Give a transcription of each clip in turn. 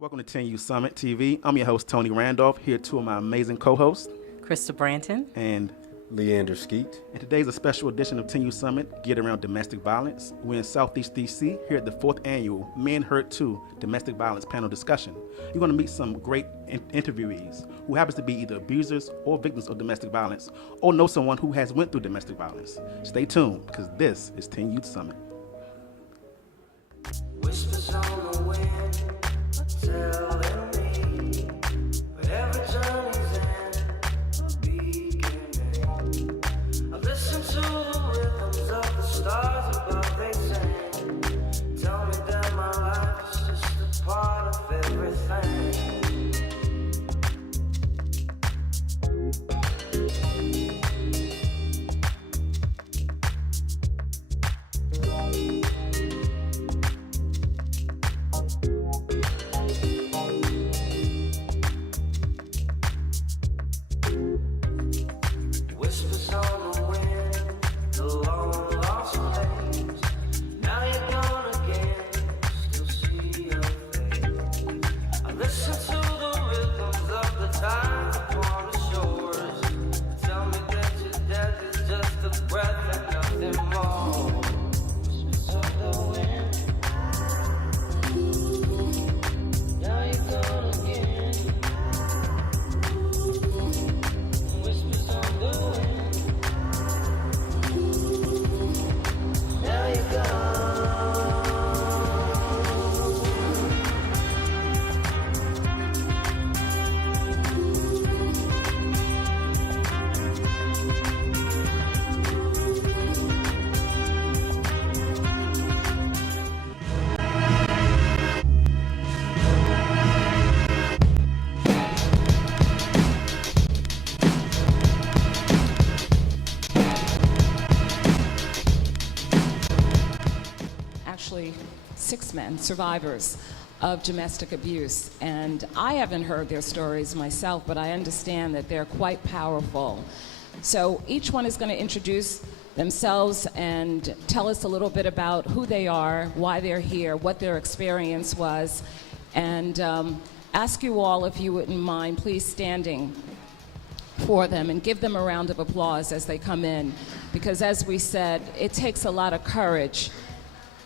Welcome to TeenYouthSummit-TV. I'm your host, Tony Randolph, here two of my amazing co-hosts. Krista Branton. And Leander Skeet. And today's a special edition of Teen Youth Summit, geared around domestic violence. We're in Southeast DC, here at the 4th annual Men Hurt Too Domestic Violence Panel Discussion. You're going to meet some great interviewees who happens to be either abusers or victims of domestic violence, or know someone who has went through domestic violence. Stay tuned, because this is Teen Youth Summit. Whispers on the wind, telling me whatever journey's end, a beginning. I listen to the rhythms of the stars above, they sing. Tell me that my life is just a part of everything. Whispers on the wind, the long lost place. Now you're gone again, still see your face. I listen to the rhythms of the tides upon the shores. Tell me that your death is just a breath and nothing more. Whispers on the wind, now you're gone again. Whispers on the wind. Now you're gone. Actually 6 men, survivors of domestic abuse. And I haven't heard their stories myself, but I understand that they're quite powerful. So each one is going to introduce themselves and tell us a little bit about who they are, why they're here, what their experience was, and ask you all, if you wouldn't mind, please standing for them and give them a round of applause as they come in. Because as we said, it takes a lot of courage.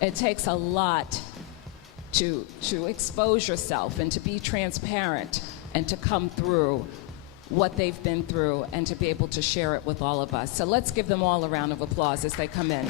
It takes a lot to expose yourself and to be transparent and to come through what they've been through and to be able to share it with all of us. So let's give them all a round of applause as they come in.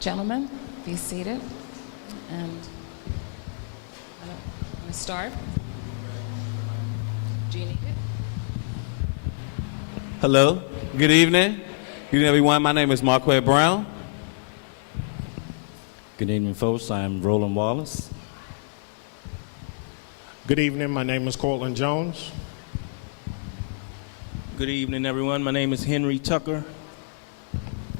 Gentlemen, be seated. And I'm going to start. Jeannie. Hello, good evening. Good evening, everyone. My name is Marquette Brown. Good evening, folks. I'm Roland Wallace. Good evening. My name is Cortland Jones. Good evening, everyone. My name is Henry Tucker.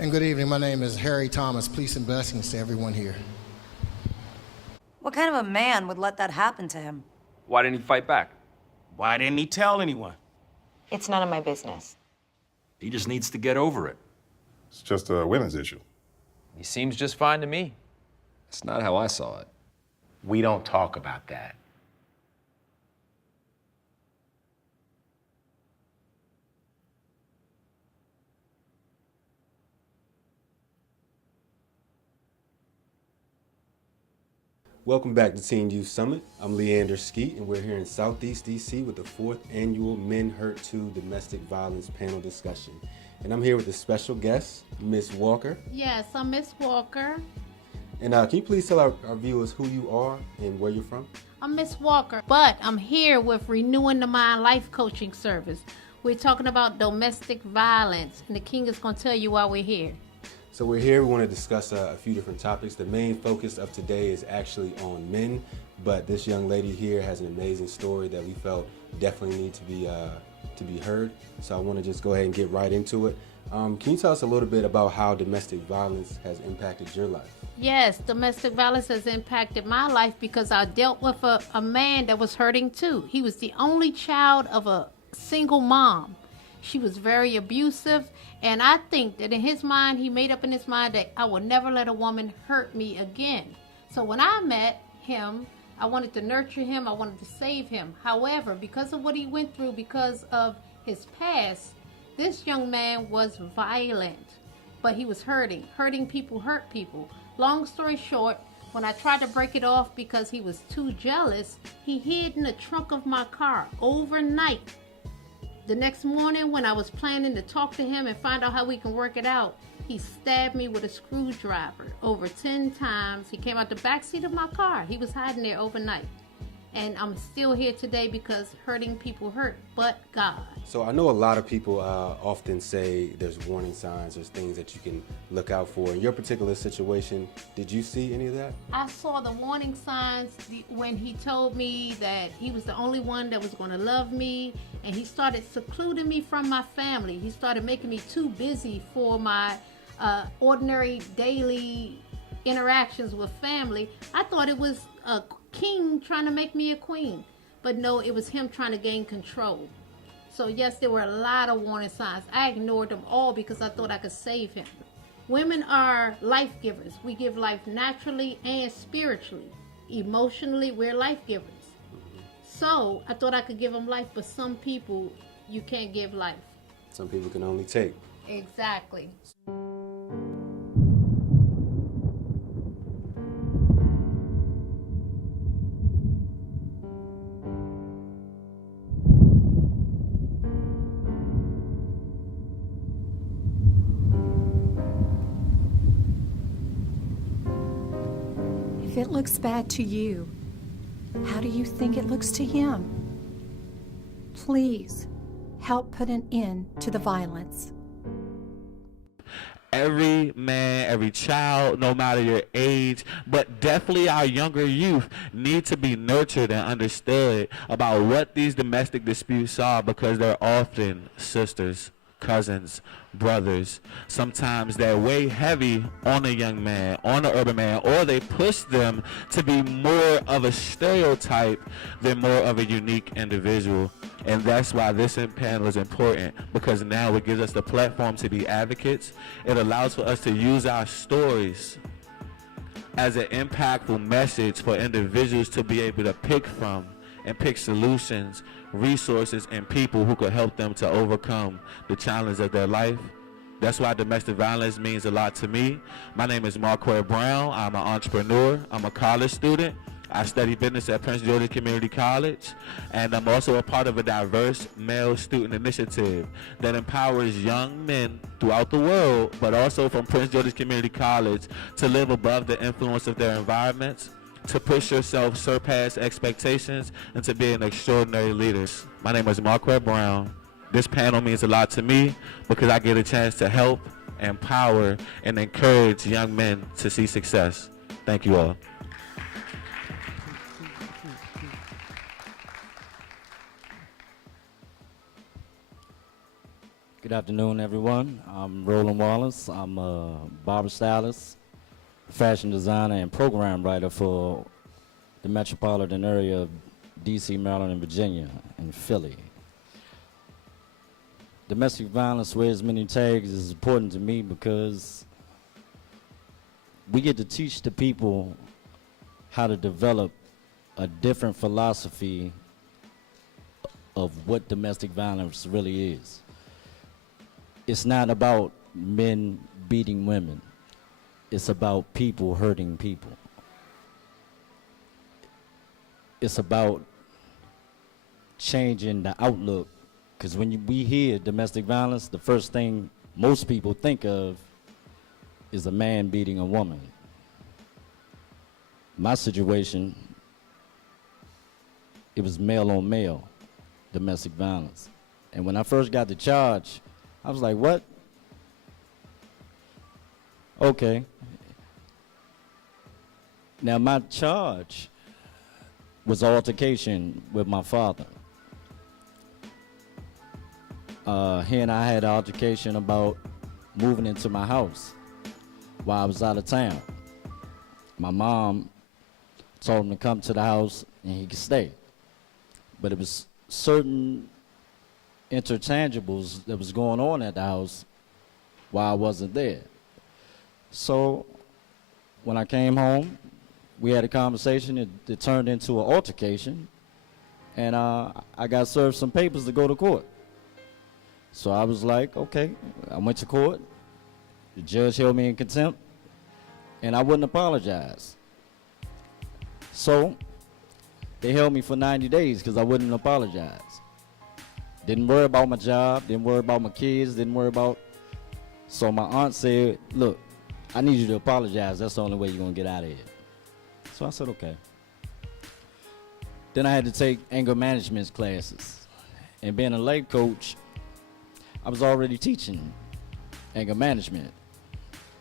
And good evening, my name is Harry Thomas. Peace and blessings to everyone here. What kind of a man would let that happen to him? Why didn't he fight back? Why didn't he tell anyone? It's none of my business. He just needs to get over it. It's just a women's issue. He seems just fine to me. It's not how I saw it. We don't talk about that. Welcome back to Teen Youth Summit. I'm Leander Skeet, and we're here in Southeast DC with the 4th annual Men Hurt Too Domestic Violence Panel Discussion. And I'm here with a special guest, Miss Walker. Yes, I'm Miss Walker. And can you please tell our viewers who you are and where you're from? I'm Miss Walker, but I'm here with Renewing the Mind Life Coaching Service. We're talking about domestic violence, and the King is going to tell you why we're here. So we're here, we want to discuss a few different topics. The main focus of today is actually on men, but this young lady here has an amazing story that we felt definitely need to be to be heard. So I want to just go ahead and get right into it. Can you tell us a little bit about how domestic violence has impacted your life? Yes, domestic violence has impacted my life because I dealt with a man that was hurting too. He was the only child of a single mom. She was very abusive, and I think that in his mind, he made up in his mind that I will never let a woman hurt me again. So when I met him, I wanted to nurture him, I wanted to save him. However, because of what he went through, because of his past, this young man was violent, but he was hurting. Hurting people hurt people. Long story short, when I tried to break it off because he was too jealous, he hid in the trunk of my car overnight. The next morning, when I was planning to talk to him and find out how we can work it out, he stabbed me with a screwdriver over 10 times. He came out the backseat of my car. He was hiding there overnight. And I'm still here today because hurting people hurt, but God. So I know a lot of people often say there's warning signs, there's things that you can look out for. In your particular situation, did you see any of that? I saw the warning signs when he told me that he was the only one that was going to love me, and he started secluding me from my family. He started making me too busy for my ordinary daily interactions with family. I thought it was a king trying to make me a queen, but no, it was him trying to gain control. So yes, there were a lot of warning signs. I ignored them all because I thought I could save him. Women are life givers. We give life naturally and spiritually. Emotionally, we're life givers. So I thought I could give him life, but some people, you can't give life. Some people can only take. Exactly. If it looks bad to you, how do you think it looks to him? Please help put an end to the violence. Every man, every child, no matter your age, but definitely our younger youth, need to be nurtured and understood about what these domestic disputes are, because they're often sisters, cousins, brothers. Sometimes they're way heavy on a young man, on an urban man, or they push them to be more of a stereotype than more of a unique individual. And that's why this panel is important, because now it gives us the platform to be advocates. It allows for us to use our stories as an impactful message for individuals to be able to pick from and pick solutions, resources, and people who could help them to overcome the challenge of their life. That's why domestic violence means a lot to me. My name is Marquette Brown. I'm an entrepreneur. I'm a college student. I study business at Prince George's Community College, and I'm also a part of a diverse male student initiative that empowers young men throughout the world, but also from Prince George's Community College, to live above the influence of their environments, to push yourself, surpass expectations, and to be an extraordinary leader. My name is Marquette Brown. This panel means a lot to me because I get a chance to help, empower, and encourage young men to see success. Thank you all. Good afternoon, everyone. I'm Roland Wallace. I'm a barber stylist, fashion designer, and program writer for the metropolitan area of DC, Maryland, and Virginia, and Philly. Domestic violence wears many tags is important to me because we get to teach the people how to develop a different philosophy of what domestic violence really is. It's not about men beating women. It's about people hurting people. It's about changing the outlook, because when we hear domestic violence, the first thing most people think of is a man beating a woman. My situation, it was male on male domestic violence. And when I first got the charge, I was like, what? Okay. Now my charge was altercation with my father. he and I had an altercation about moving into my house while I was out of town. My mom told him to come to the house and he could stay. But it was certain interchangeables that was going on at the house while I wasn't there. So when I came home, we had a conversation. It turned into an altercation, and I got served some papers to go to court. So I was like, okay. I went to court. The judge held me in contempt, and I wouldn't apologize. So they held me for 90 days because I wouldn't apologize. Didn't worry about my job, didn't worry about my kids, didn't worry about... So my aunt said, look, I need you to apologize. That's the only way you're going to get out of here. So I said, okay. Then I had to take anger management classes. And being a life coach, I was already teaching anger management.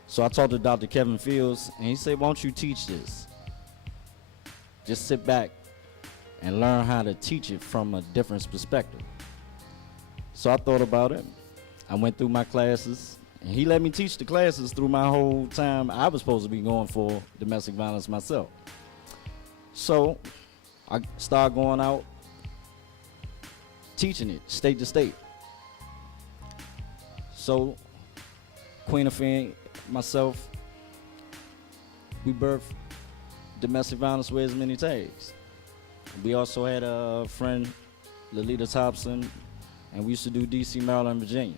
So I talked to Dr. Kevin Fields, and he said, why don't you teach this? Just sit back and learn how to teach it from a different perspective. So I thought about it. I went through my classes, and he let me teach the classes through my whole time I was supposed to be going for domestic violence myself. So I started going out, teaching it state to state. So Queen Afine, myself, we birthed Domestic Violence Wears Many Tags. We also had a friend, Lolita Thompson, and we used to do DC, Maryland, Virginia.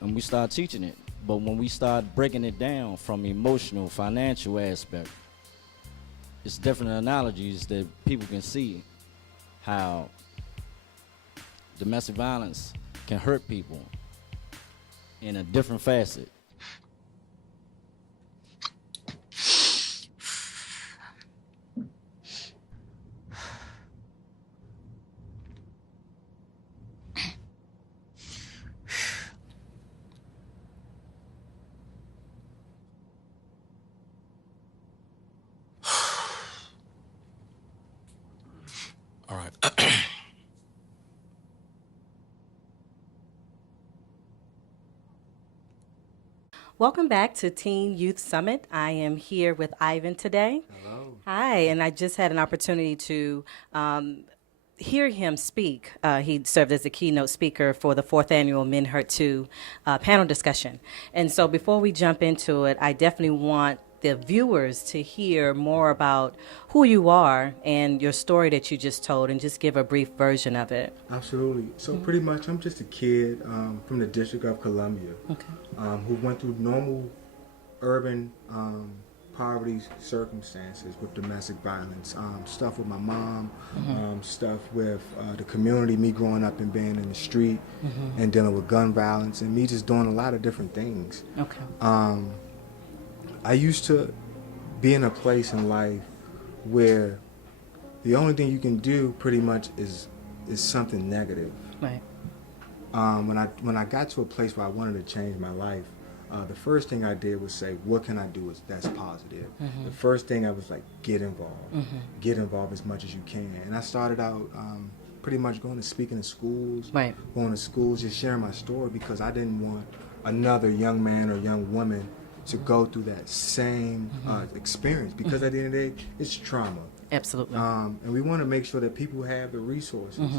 And we started teaching it. But when we started breaking it down from emotional, financial aspect, it's different analogies that people can see how domestic violence can hurt people in a different facet. All right. Welcome back to Teen Youth Summit. I am here with Ivan today. Hello. Hi, and I just had an opportunity to hear him speak. He served as the keynote speaker for the 4th annual Men Hurt 2 panel discussion. And so before we jump into it, I definitely want the viewers to hear more about who you are and your story that you just told, and just give a brief version of it. Absolutely. So pretty much I'm just a kid from the District of Columbia, who went through normal urban poverty circumstances with domestic violence, stuff with my mom, stuff with the community, me growing up and being in the street and dealing with gun violence, and me just doing a lot of different things. I used to be in a place in life where the only thing you can do pretty much is something negative. Right. When I got to a place where I wanted to change my life, the first thing I did was say, what can I do that's positive? The first thing I was like, get involved. Get involved as much as you can. And I started out pretty much going to speaking in schools, going to schools, just sharing my story, because I didn't want another young man or young woman to go through that same experience, because at the end of the day, it's trauma. Absolutely. And we want to make sure that people have the resources.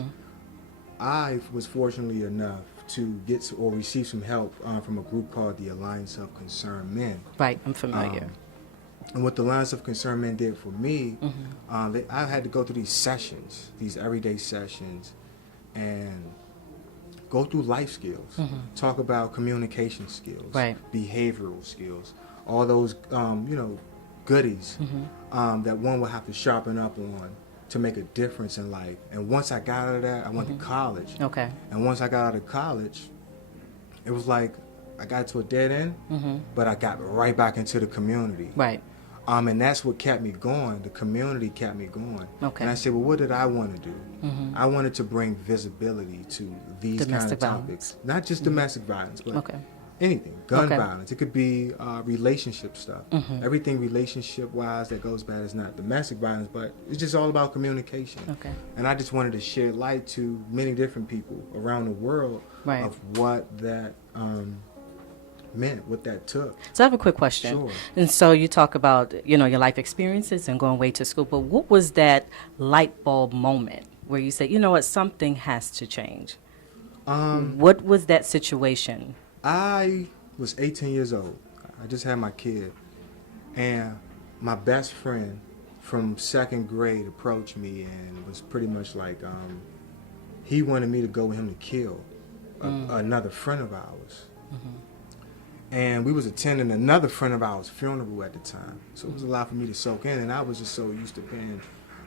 I was fortunately enough to get or receive some help from a group called the Alliance of Concerned Men. Right, I'm familiar. And what the Alliance of Concerned Men did for me, I had to go through these sessions, these everyday sessions, and go through life skills, talk about communication skills, behavioral skills, all those goodies that one will have to sharpen up on to make a difference in life. And once I got out of that, I went to college. And once I got out of college, it was like I got to a dead end, but I got right back into the community. And that's what kept me going. The community kept me going. And I said, well, what did I want to do? I wanted to bring visibility to these kind of topics. Not just domestic violence, but anything, gun Okay. violence. It could be relationship stuff. Mhm. Everything relationship-wise that goes bad is not domestic violence, but it's just all about communication. Okay. And I just wanted to shed light to many different people around the world Right. of what that meant, what that took. So I have a quick question. Sure. And so you talk about, your life experiences and going away to school, but what was that light bulb moment where you said, you know what, something has to change? What was that situation? I was 18 years old. I just had my kid. And my best friend from second grade approached me and was pretty much like, he wanted me to go with him to kill another friend of ours. And we was attending another friend of ours' funeral at the time. So it was a lot for me to soak in, and I was just so used to being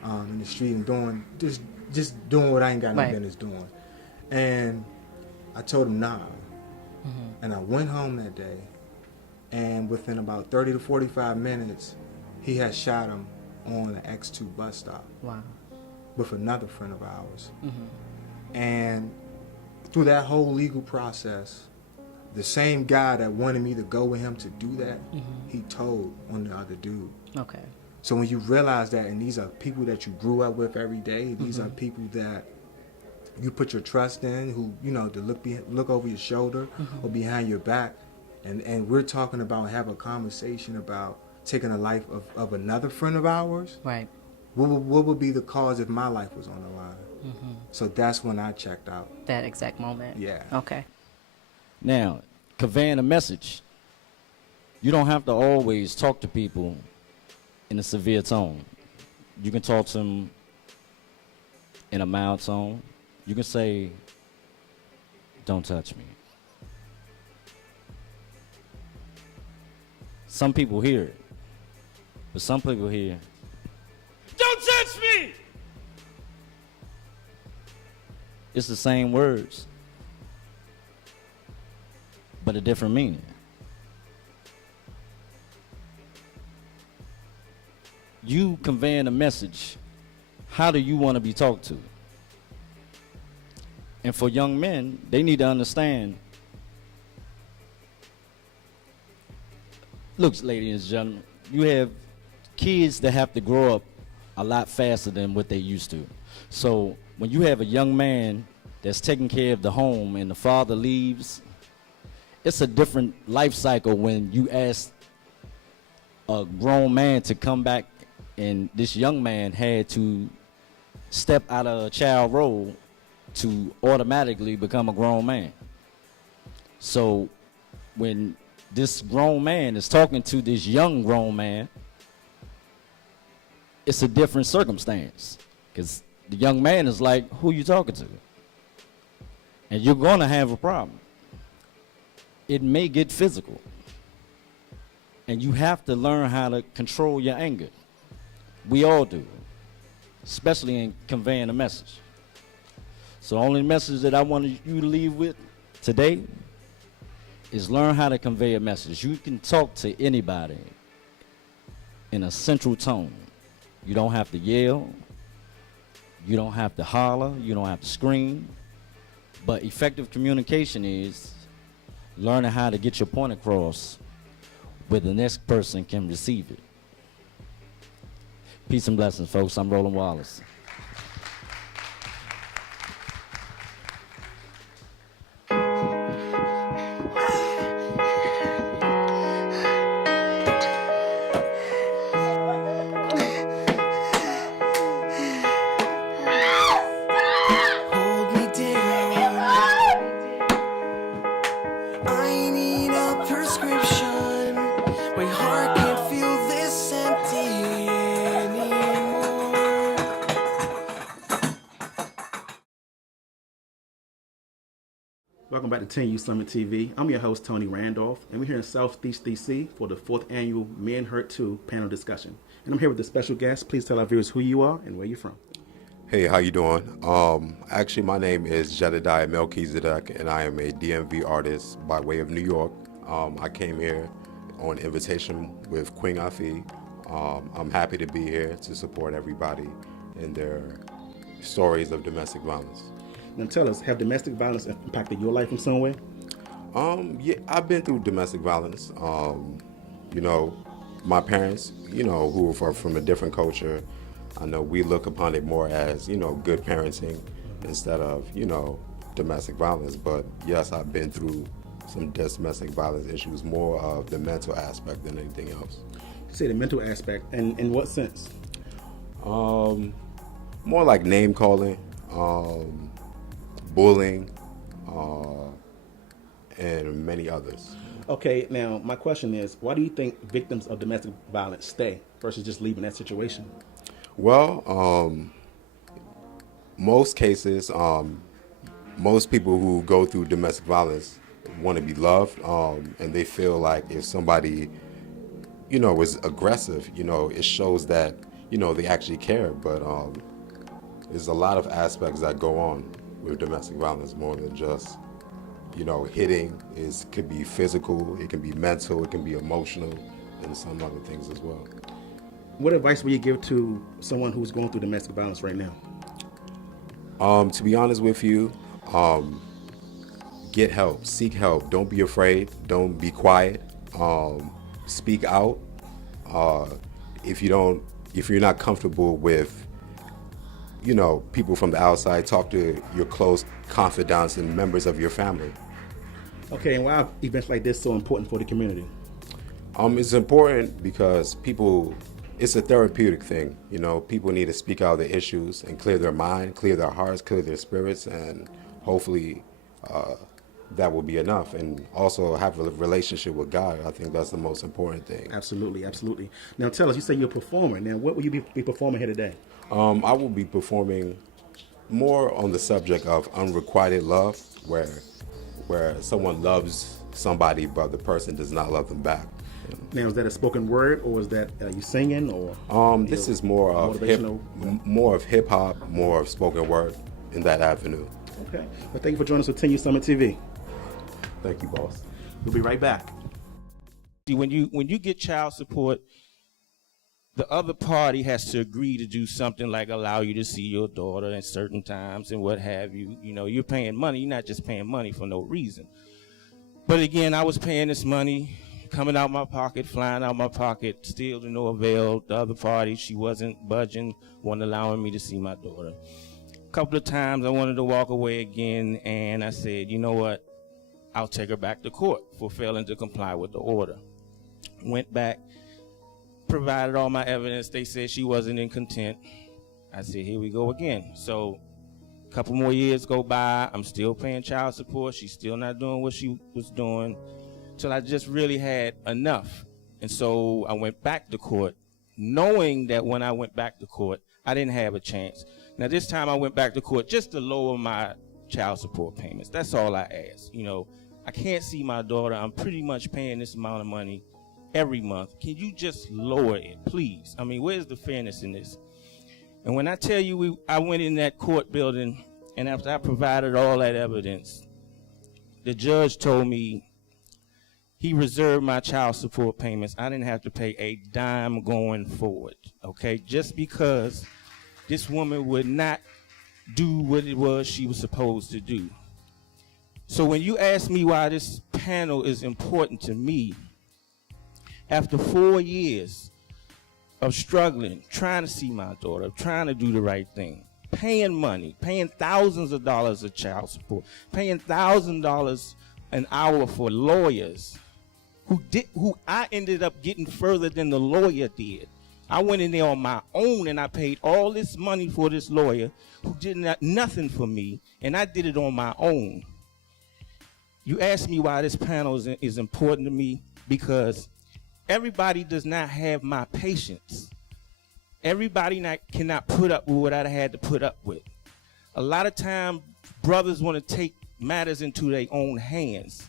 in the street and doing just doing what I ain't got no Right. business doing. And I told him nah. And I went home that day, and within about 30 to 45 minutes, he had shot him on the X2 bus stop. Wow. With another friend of ours. And through that whole legal process, the same guy that wanted me to go with him to do that, he told on the other dude. Okay. So when you realize that, and these are people that you grew up with every day, these are people that you put your trust in, who, to look over your shoulder or behind your back, and we're talking about, have a conversation about taking the life of another friend of ours. Right. What would be the cause if my life was on the line? So that's when I checked out. That exact moment. Yeah. Okay. Now, conveying a message, you don't have to always talk to people in a severe tone. You can talk to them in a mild tone. You can say, don't touch me. Some people hear it, but some people hear, don't touch me! It's the same words, but a different meaning. You conveying a message, how do you want to be talked to? And for young men, they need to understand, look, ladies and gentlemen, you have kids that have to grow up a lot faster than what they used to. So when you have a young man that's taking care of the home and the father leaves, it's a different life cycle when you ask a grown man to come back and this young man had to step out of a child role to automatically become a grown man. So when this grown man is talking to this young grown man, it's a different circumstance, because the young man is like, who you talking to? And you're going to have a problem. It may get physical. And you have to learn how to control your anger. We all do, especially in conveying a message. So the only message that I want you to leave with today is learn how to convey a message. You can talk to anybody in a central tone. You don't have to yell. You don't have to holler. You don't have to scream. But effective communication is learning how to get your point across where the next person can receive it. Peace and blessings, folks. I'm Roland Wallace. Hold me down. I need a prescription. My heart can't feel this empty anymore. Welcome back to Teen Youth Summit-TV. I'm your host, Tony Randolph, and we're here in Southeast DC for the 4th annual Men Hurt Too panel discussion. And I'm here with a special guest. Please tell our viewers who you are and where you're from. Hey, how you doing? Actually, my name is Jedediah Melchizedek, and I am a DMV artist by way of New York. I came here on invitation with Queen Afi. I'm happy to be here to support everybody in their stories of domestic violence. Now tell us, have domestic violence impacted your life in some way? Yeah, I've been through domestic violence. You know, my parents, you know, who are from a different culture, I know we look upon it more as, you know, good parenting instead of, you know, domestic violence. But yes, I've been through some domestic violence issues, more of the mental aspect than anything else. You say the mental aspect, and in what sense? More like name calling, bullying, and many others. Okay, now my question is, why do you think victims of domestic violence stay versus just leaving that situation? Well, most cases, most people who go through domestic violence want to be loved, and they feel like if somebody, you know, is aggressive, you know, it shows that, you know, they actually care. But there's a lot of aspects that go on with domestic violence, more than just, you know, hitting. It could be physical, it can be mental, it can be emotional, and some other things as well. What advice would you give to someone who's going through domestic violence right now? To be honest with you, get help, seek help. Don't be afraid. Don't be quiet. Speak out. If you're not comfortable with, you know, people from the outside, talk to your close confidants and members of your family. Okay, and why are events like this so important for the community? It's important because it's a therapeutic thing. You know, people need to speak out their issues and clear their mind, clear their hearts, clear their spirits, and hopefully that will be enough. And also have a relationship with God. I think that's the most important thing. Absolutely, absolutely. Now tell us, you say you're a performer. Now what will you be performing here today? I will be performing more on the subject of unrequited love, where someone loves somebody but the person does not love them back. Now, is that a spoken word, or is that you singing, or? This is more of hip hop, more of spoken word in that avenue. Okay. Well, thank you for joining us with TeenYouthSummit-TV. Thank you, boss. We'll be right back. When you get child support, the other party has to agree to do something like allow you to see your daughter at certain times and what have you. You know, you're paying money. You're not just paying money for no reason. But again, I was paying this money, coming out my pocket, flying out my pocket, still to no avail. The other party, she wasn't budging, wasn't allowing me to see my daughter. A couple of times I wanted to walk away again, and I said, you know what, I'll take her back to court for failing to comply with the order. Went back, provided all my evidence. They said she wasn't in content. I said, here we go again. So a couple more years go by, I'm still paying child support. She's still not doing what she was doing. Till I just really had enough. And so I went back to court, knowing that when I went back to court, I didn't have a chance. Now this time I went back to court just to lower my child support payments. That's all I asked. You know, I can't see my daughter. I'm pretty much paying this amount of money every month. Can you just lower it, please? I mean, where's the fairness in this? And when I tell you I went in that court building, and after I provided all that evidence, the judge told me he reserved my child support payments. I didn't have to pay a dime going forward, okay? Just because this woman would not do what it was she was supposed to do. So when you ask me why this panel is important to me, after 4 years of struggling, trying to see my daughter, trying to do the right thing, paying money, paying thousands of dollars of child support, paying $1,000 an hour for lawyers, who I ended up getting further than the lawyer did. I went in there on my own and I paid all this money for this lawyer who did nothing for me, and I did it on my own. You ask me why this panel is important to me, because everybody does not have my patience. Everybody cannot put up with what I had to put up with. A lot of time, brothers want to take matters into their own hands.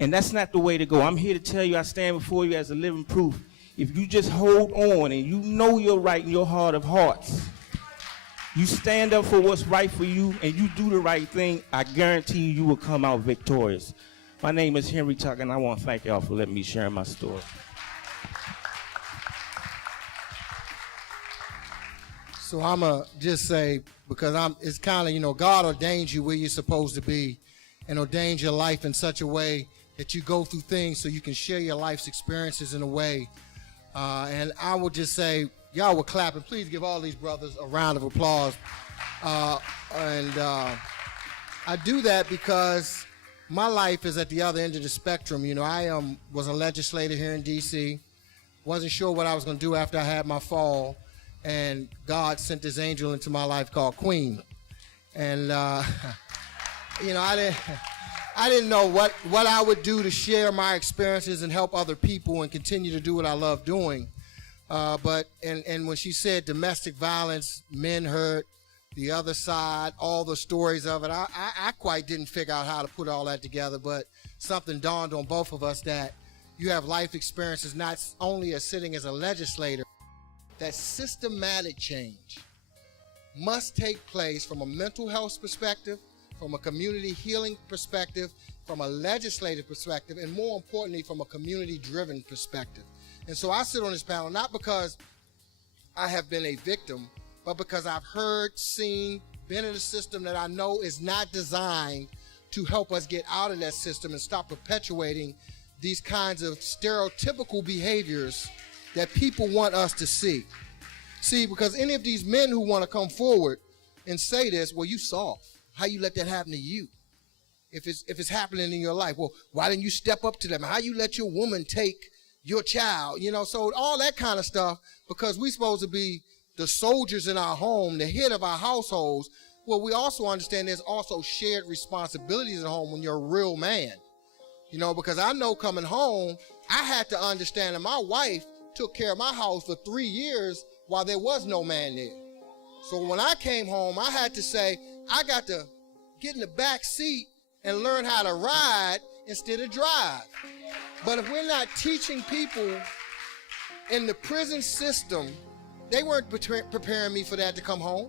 And that's not the way to go. I'm here to tell you, I stand before you as a living proof. If you just hold on and you know you're right in your heart of hearts, you stand up for what's right for you and you do the right thing, I guarantee you will come out victorious. My name is Henry Tucker, and I want to thank y'all for letting me share my story. So I'm going to just say, because it's kind of, God ordains you where you're supposed to be. and ordained your life in such a way that you go through things so you can share your life's experiences in a way. And I would just say, y'all were clapping. Please give all these brothers a round of applause. I do that because my life is at the other end of the spectrum. You know, I was a legislator here in D.C., wasn't sure what I was going to do after I had my fall, and God sent this angel into my life called Queen. And, you know, I didn't know what I would do to share my experiences and help other people and continue to do what I love doing. But when she said domestic violence, men hurt, the other side, all the stories of it, I quite didn't figure out how to put all that together, but something dawned on both of us that you have life experiences not only as sitting as a legislator, that systematic change must take place from a mental health perspective, from a community healing perspective, from a legislative perspective, and more importantly, from a community-driven perspective. And so I sit on this panel not because I have been a victim, but because I've heard, seen, been in a system that I know is not designed to help us get out of that system and stop perpetuating these kinds of stereotypical behaviors that people want us to see. See, because any of these men who want to come forward and say this, well, you soft. How you let that happen to you? If it's happening in your life, well, why didn't you step up to them? How you let your woman take your child? You know, so all that kind of stuff, because we're supposed to be the soldiers in our home, the head of our households. Well, we also understand there's also shared responsibilities at home when you're a real man. You know, because I know coming home, I had to understand that my wife took care of my house for 3 years while there was no man there. So when I came home, I had to say, I got to get in the back seat and learn how to ride instead of drive. But if we're not teaching people in the prison system, they weren't preparing me for that to come home.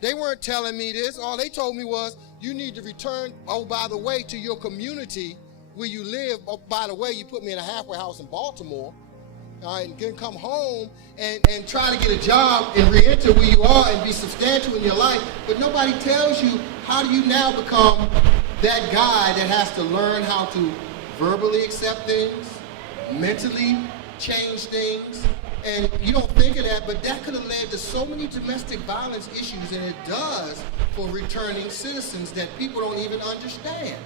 They weren't telling me this. All they told me was, you need to return, oh, by the way, to your community where you live. Oh, by the way, you put me in a halfway house in Baltimore. And can come home and try to get a job and re-enter where you are and be substantial in your life. But nobody tells you, how do you now become that guy that has to learn how to verbally accept things, mentally change things, and you don't think of that, but that could have led to so many domestic violence issues, and it does for returning citizens that people don't even understand.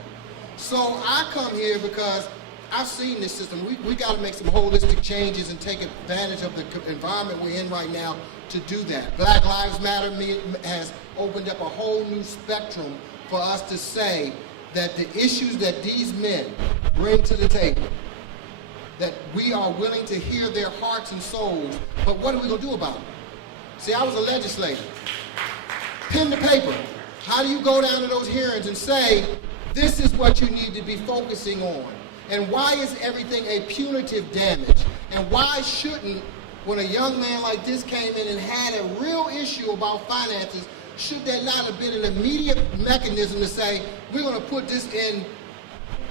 So I come here because I've seen this system. We got to make some holistic changes and take advantage of the environment we're in right now to do that. Black Lives Matter has opened up a whole new spectrum for us to say that the issues that these men bring to the table, that we are willing to hear their hearts and souls, but what are we going to do about it? See, I was a legislator. Pen to paper. How do you go down to those hearings and say, this is what you need to be focusing on? And why is everything a punitive damage? And why shouldn't, when a young man like this came in and had a real issue about finances, should there not have been an immediate mechanism to say, we're going to put this in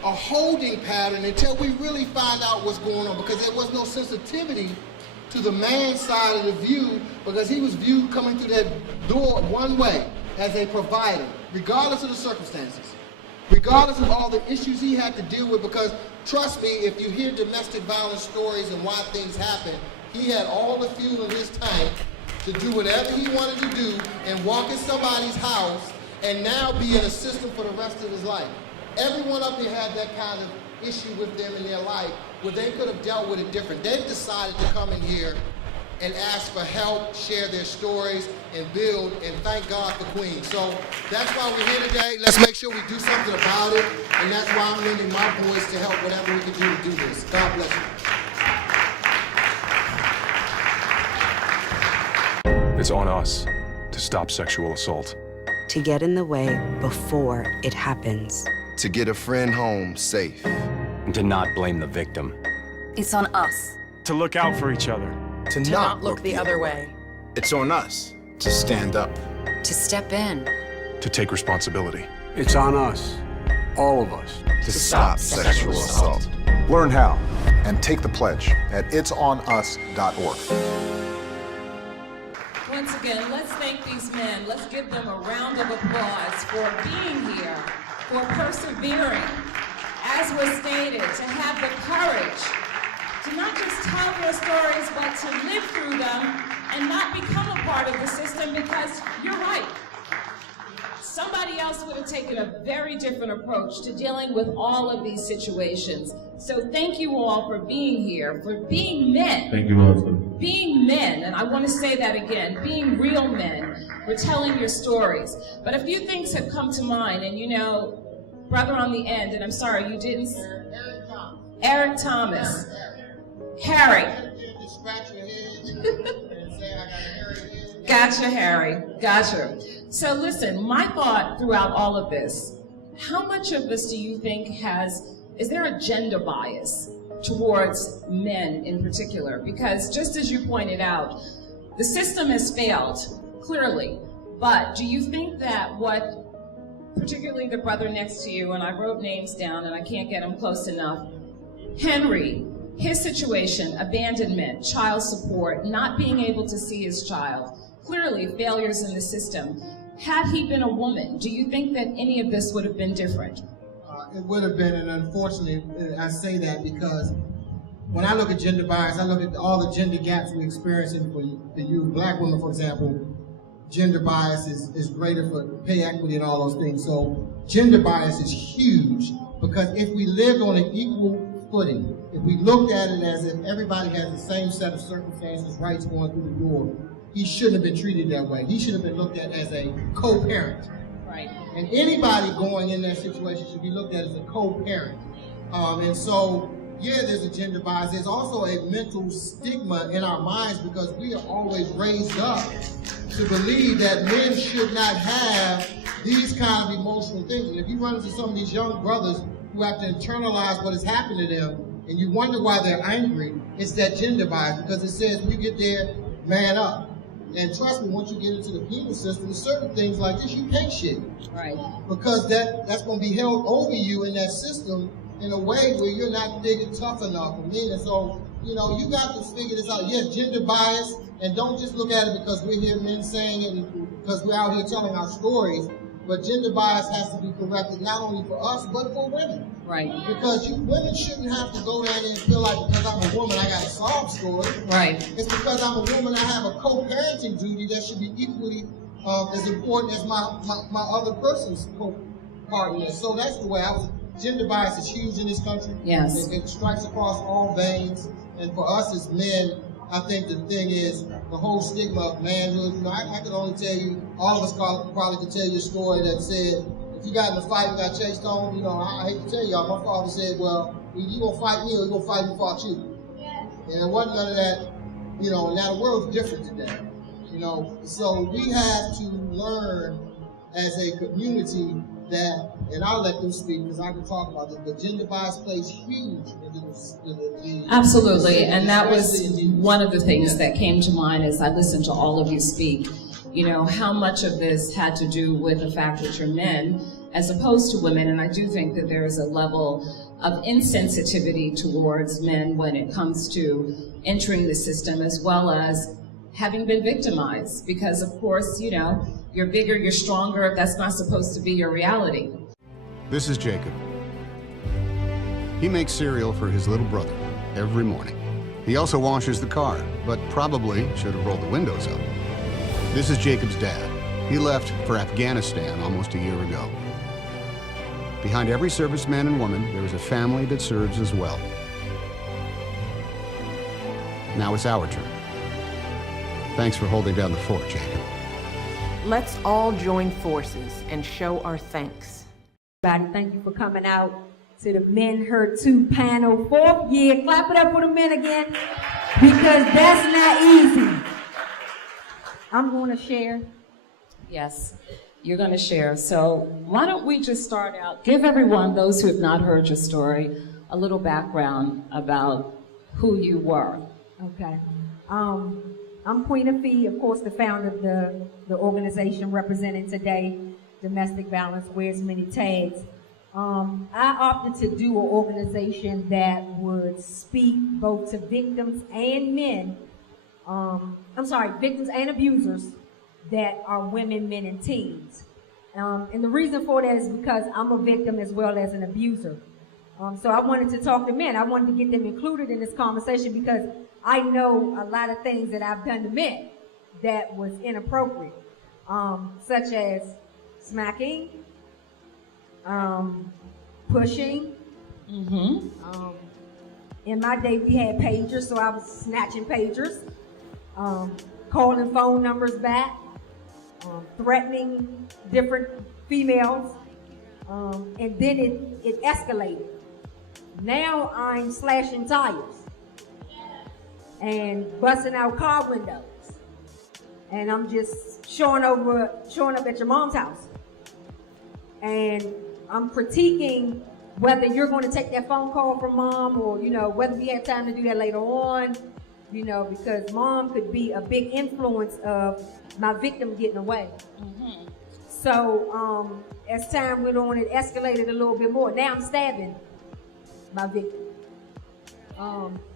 a holding pattern until we really find out what's going on? Because there was no sensitivity to the man's side of the view, because he was viewed coming through that door one way, as a provider, regardless of the circumstances, regardless of all the issues he had to deal with. Because trust me, if you hear domestic violence stories and why things happen, he had all the fuel in his tank to do whatever he wanted to do and walk in somebody's house and now be in a system for the rest of his life. Everyone up here had that kind of issue with them in their life where they could have dealt with it different. They've decided to come in here and ask for help, share their stories, and build, and thank God for Queen. So that's why we're here today. Let's make sure we do something about it, and that's why I'm lending my voice to help whatever we can do to do this. God bless you. It's on us to stop sexual assault. To get in the way before it happens. To get a friend home safe. And to not blame the victim. It's on us. To look out for each other. To not look the other way. It's on us to stand up. To step in. To take responsibility. It's on us, all of us, to stop sexual assault. Learn how and take the pledge at itsonus.org. Once again, let's thank these men. Let's give them a round of applause for being here for persevering, as was stated, to have the courage to not just tell their stories, but to live through them and not become a part of the system, because you're right. Somebody else would have taken a very different approach to dealing with all of these situations. So thank you all for being here, for being men. Thank you all. Being men, and I want to say that again, being real men, for telling your stories. But a few things have come to mind, and you know, brother on the end, and I'm sorry, you didn't. Eric Thomas. Harry. Gotcha, Harry. Gotcha. So listen, my thought throughout all of this, how much of this do you think is there a gender bias towards men in particular? Because just as you pointed out, the system has failed, clearly. But do you think that particularly the brother next to you, and I wrote names down and I can't get them close enough, Henry, his situation, abandonment, child support, not being able to see his child, clearly failures in the system. Had he been a woman, do you think that any of this would have been different? It would have been, and unfortunately, I say that because when I look at gender bias, I look at all the gender gaps we experience for you, black women, for example. Gender bias is greater for pay equity and all those things. So gender bias is huge, because if we lived on an equal footing, if we looked at it as if everybody has the same set of circumstances, rights going through the door, he shouldn't have been treated that way. He should have been looked at as a co-parent. Right. And anybody going in that situation should be looked at as a co-parent. And so, yeah, there's a gender bias. There's also a mental stigma in our minds, because we are always raised up to believe that men should not have these kind of emotional things. And if you run into some of these young brothers who have to internalize what has happened to them, and you wonder why they're angry, it's that gender bias, because it says when you get there, man up. And trust me, once you get into the penal system, certain things like this, you can't shit. Right. Because that's going to be held over you in that system in a way where you're not big and tough enough for men. And so, you know, you got to figure this out. Yes, gender bias, and don't just look at it because we're here men saying it and because we're out here telling our stories. But gender bias has to be corrected not only for us, but for women. Right. Because women shouldn't have to go down there and feel like because I'm a woman, I got a sob story. Right. It's because I'm a woman, I have a co-parenting duty that should be equally as important as my other person's co-partner. So that's the way gender bias is huge in this country. Yes. It strikes across all veins. And for us as men, I think the thing is the whole stigma of manhood. You know, I can only tell you, all of us probably could tell you a story that said, if you got in a fight and got chased home, you know, I hate to tell y'all, my father said, well, you gonna fight me or you gonna fight me for you? And it wasn't none of that, you know, now the world's different today, you know. So we have to learn as a community that, and I'll let them speak because I can talk about this, but gender bias plays huge into the Absolutely, and that was one of the things that came to mind as I listened to all of you speak. You know, how much of this had to do with the fact that you're men as opposed to women, and I do think that there is a level of insensitivity towards men when it comes to entering the system, as well as having been victimized, because of course, you know, you're bigger, you're stronger, that's not supposed to be your reality. This is Jacob. He makes cereal for his little brother every morning. He also washes the car, but probably should have rolled the windows up. This is Jacob's dad. He left for Afghanistan almost a year ago. Behind every serviceman and woman, there is a family that serves as well. Now it's our turn. Thanks for holding down the fort, Jacob. Let's all join forces and show our thanks. Thank you for coming out to the Men Hurt 2 panel. 4th year. Clap it up for the men again, because that's not easy. I'm going to share. Yes, you're going to share. So why don't we just start out, give everyone, those who have not heard your story, a little background about who you were. Okay. I'm Queen Afee, of course, the founder of the organization representing today, Domestic Violence Wears Many Tags. I opted to do an organization that would speak both to victims and men, victims and abusers that are women, men, and teens. And the reason for that is because I'm a victim as well as an abuser. So I wanted to talk to men. I wanted to get them included in this conversation because I know a lot of things that I've done to men that was inappropriate, such as smacking, pushing. In my day, we had pagers, so I was snatching pagers, calling phone numbers back, threatening different females, and then it escalated. Now I'm slashing tires and busting out car windows, and I'm just showing up at your mom's house, and I'm critiquing whether you're going to take that phone call from mom or, whether we have time to do that later on, because mom could be a big influence of my victim getting away. So as time went on, it escalated a little bit more. Now I'm stabbing my victim.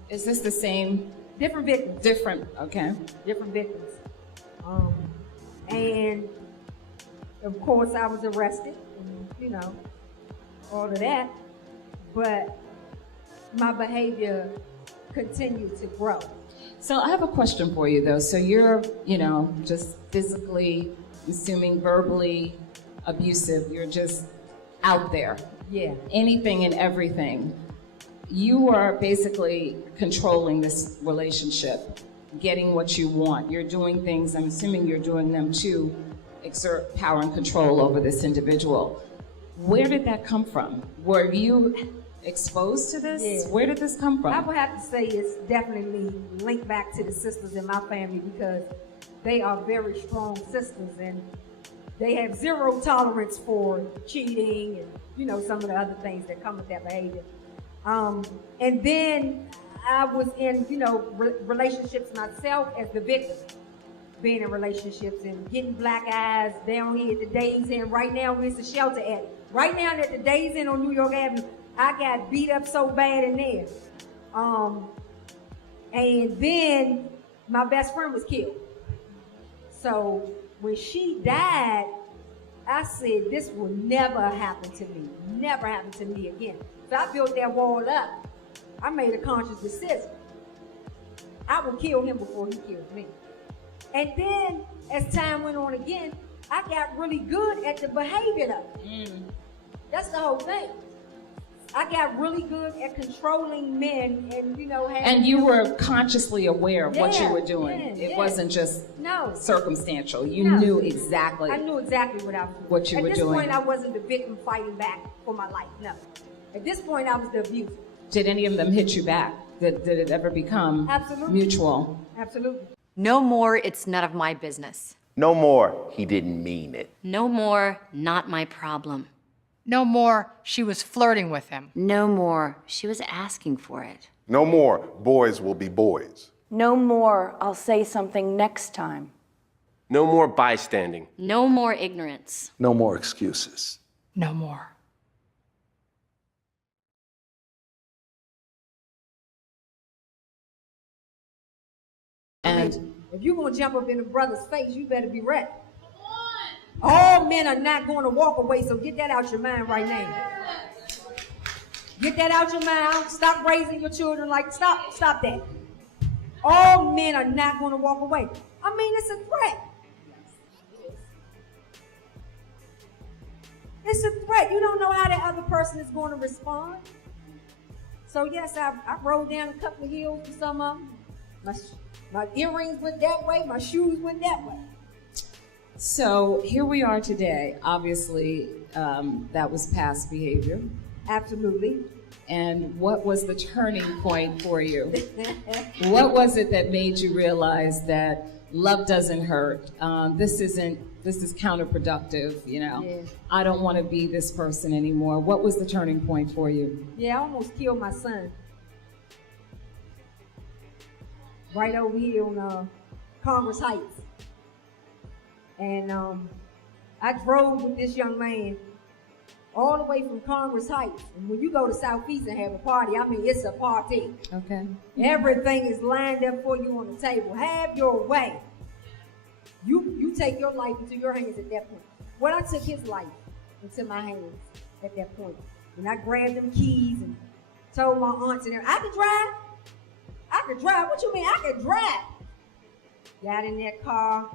Is this the same? Different victims. Different, okay. Different victims. And of course I was arrested, and, all of that, but my behavior continued to grow. So I have a question for you though. So you're, just physically, assuming verbally abusive, you're just out there. Yeah. Anything and everything. You are basically controlling this relationship, getting what you want. You're doing things, I'm assuming you're doing them to exert power and control over this individual. Where did that come from? Were you exposed to this? Yeah. Where did this come from? I would have to say it's definitely linked back to the sisters in my family because they are very strong sisters and they have zero tolerance for cheating and, some of the other things that come with that behavior. And then I was in, relationships myself as the victim, being in relationships and getting black eyes down here at the Days Inn. Right now, we're at the shelter at it. Right now at the Days Inn on New York Avenue, I got beat up so bad in there. And then my best friend was killed. So when she died, I said, this will never happen to me. Never happen to me again. So I built that wall up. I made a conscious decision. I will kill him before he kills me. And then, as time went on again, I got really good at the behavior though. That's the whole thing. I got really good at controlling men and, And you were consciously aware of what you were doing. It wasn't just no circumstantial. You knew exactly. I knew exactly what I was doing. What you were doing. At this point, I wasn't the victim fighting back for my life, no. At this point, I was the abuser. Did any of them hit you back? Did it ever become mutual? Absolutely. No more, it's none of my business. No more, he didn't mean it. No more, not my problem. No more, she was flirting with him. No more, she was asking for it. No more, boys will be boys. No more, I'll say something next time. No more bystanding. No more ignorance. No more excuses. No more. And if you're going to jump up in a brother's face, you better be ready. All men are not going to walk away, so get that out your mind right now. Get that out your mind. Stop raising your children stop that. All men are not going to walk away. I mean, it's a threat. It's a threat. You don't know how that other person is going to respond. So yes, I rolled down a couple of heels for some of them. My earrings went that way, my shoes went that way. So here we are today. Obviously, that was past behavior. Absolutely. And what was the turning point for you? What was it that made you realize that love doesn't hurt? This is counterproductive, Yeah. I don't want to be this person anymore. What was the turning point for you? Yeah, I almost killed my son. Right over here on Congress Heights. And I drove with this young man all the way from Congress Heights. And when you go to Southeast and have a party, I mean, it's a party. Okay. Everything is lined up for you on the table. Have your way. You take your life into your hands at that point. Well, I took his life into my hands at that point. When I grabbed them keys and told my aunts and everything, I could drive. I could drive. What you mean? I could drive. Got in that car.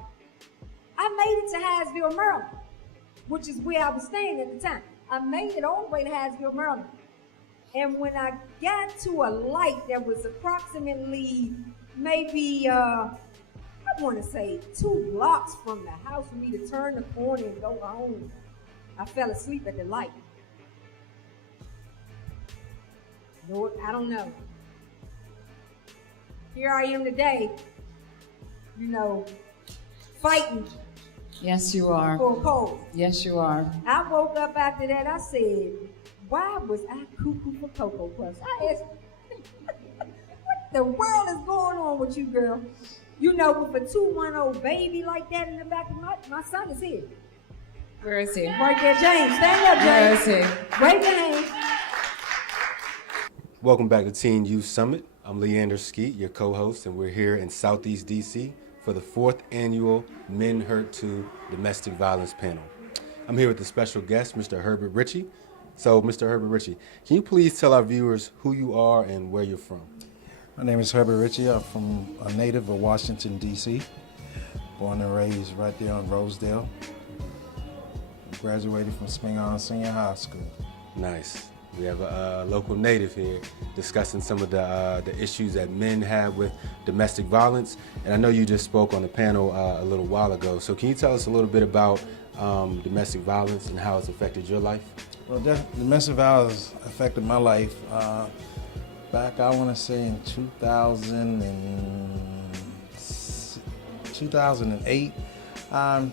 I made it to Hyattsville, Maryland, which is where I was staying at the time. I made it all the way to Hyattsville, Maryland. And when I got to a light that was approximately maybe, I want to say 2 blocks from the house for me to turn the corner and go home, I fell asleep at the light. Lord, I don't know. Here I am today, you know, fighting. Yes, you are. For a cause. Yes, you are. I woke up after that, I said, why was I cuckoo for Cocoa Puffs? I asked, what the world is going on with you, girl? You know, with a 2-month-old baby like that in the back of my son is here. Where is he? Right there, James. Stand up, James. Where is he? Wave your hands. Welcome back to Teen Youth Summit. I'm Leander Skeet, your co-host, and we're here in Southeast DC for the 4th annual Men Hurt Too Domestic Violence Panel. I'm here with a special guest, Mr. Herbert Ritchie. So, Mr. Herbert Ritchie, can you please tell our viewers who you are and where you're from? My name is Herbert Ritchie. I'm from a native of Washington, D.C. Born and raised right there on Rosedale. Graduated from Spingarn Senior High School. Nice. We have a local native here discussing some of the issues that men have with domestic violence. And I know you just spoke on the panel a little while ago. So can you tell us a little bit about domestic violence and how it's affected your life? Well, domestic violence affected my life back, I want to say, in 2008. I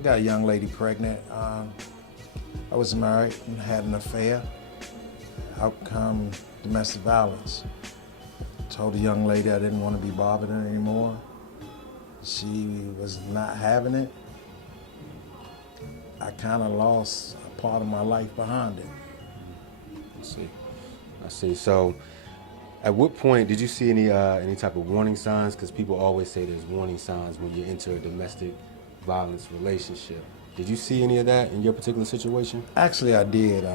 got a young lady pregnant. I was married and had an affair. Out come domestic violence. Told the young lady I didn't want to be bothered anymore. She was not having it. I kind of lost a part of my life behind it. I see. So, at what point did you see any type of warning signs? Because people always say there's warning signs when you enter a domestic violence relationship. Did you see any of that in your particular situation? Actually, I did.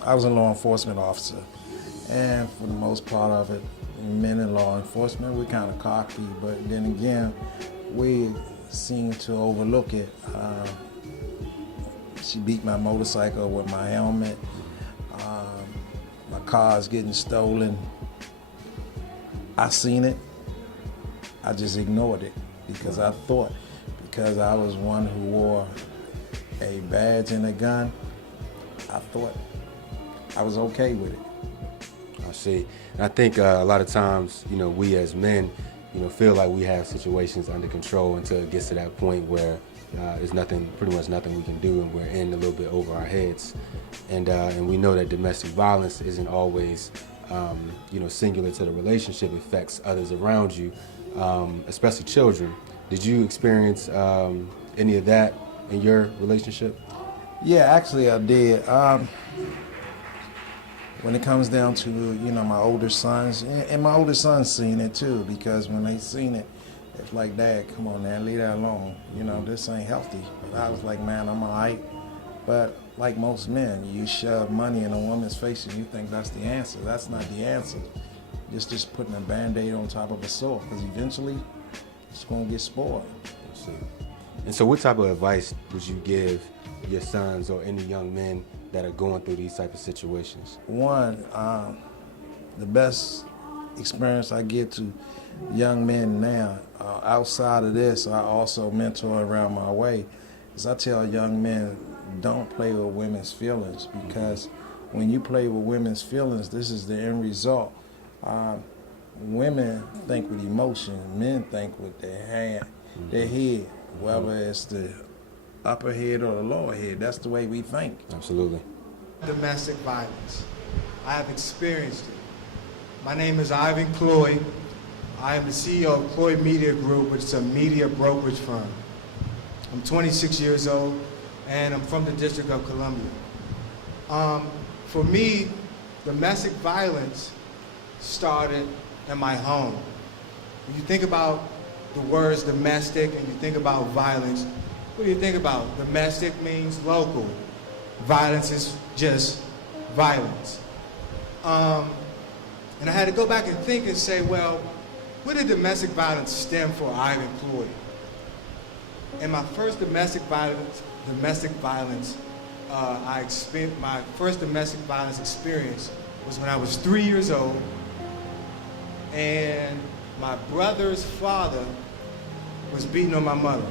I was a law enforcement officer, and for the most part of it, men in law enforcement, we're kind of cocky, but then again, we seem to overlook it. She beat my motorcycle with my helmet. My car's getting stolen. I seen it. I just ignored it because I thought, because I was one who wore a badge and a gun, I thought I was okay with it. I see. And I think a lot of times, we as men, feel like we have situations under control until it gets to that point where there's pretty much nothing we can do, and we're in a little bit over our heads. And we know that domestic violence isn't always, singular to the relationship. It affects others around you, especially children. Did you experience any of that in your relationship? Yeah, actually I did. When it comes down to, my older sons, and my older sons seen it too, because when they seen it, it's like, Dad, come on now, leave that alone. This ain't healthy. But I was like, man, I'm all right. But like most men, you shove money in a woman's face and you think that's the answer. That's not the answer. Just putting a Band-Aid on top of a sore, because eventually it's going to get spoiled. I see. And so what type of advice would you give your sons or any young men that are going through these type of situations? One, the best experience I give to young men now, outside of this, I also mentor around my way, is I tell young men, don't play with women's feelings, because when you play with women's feelings, this is the end result. Women think with emotion, men think with their head, whether it's the upper head or the lower head. That's the way we think. Absolutely. Domestic violence. I have experienced it. My name is Ivan Cloyd. I am the CEO of Cloyd Media Group, which is a media brokerage firm. I'm 26 years old, and I'm from the District of Columbia. For me, domestic violence started in my home. When you think about the words domestic and you think about violence, What do you think about? Domestic means local. Violence is just violence. And I had to go back and think and say, well, where did domestic violence stem for Ivan Cloyd? And my first domestic violence, my first domestic violence experience was when I was 3 years old, and my brother's father was beating on my mother.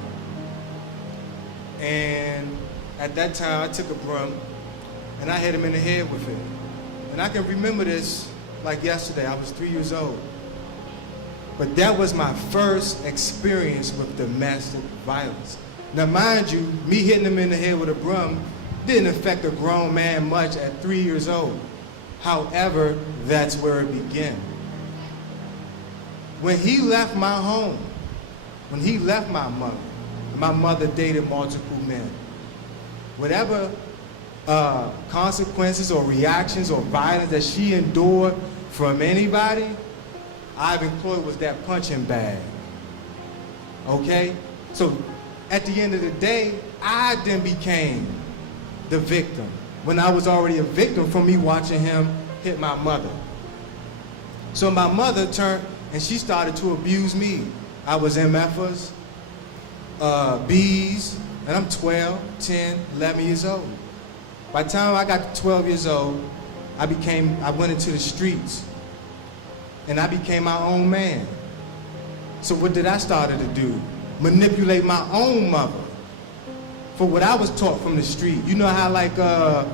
And at that time, I took a broom and I hit him in the head with it. And I can remember this like yesterday. I was 3 years old. But that was my first experience with domestic violence. Now, mind you, me hitting him in the head with a broom didn't affect a grown man much at 3 years old. However, that's where it began. When he left my home, when he left my mother dated multiple men. Whatever consequences or reactions or violence that she endured from anybody, Ivan Cloyd was that punching bag. Okay? So at the end of the day, I then became the victim when I was already a victim from me watching him hit my mother. So my mother turned and she started to abuse me. I was MFers, B's, and I'm 12, 10, 11 years old. By the time I got to 12 years old, I went into the streets and I became my own man. So what did I start to do? Manipulate my own mother for what I was taught from the street. You know how like a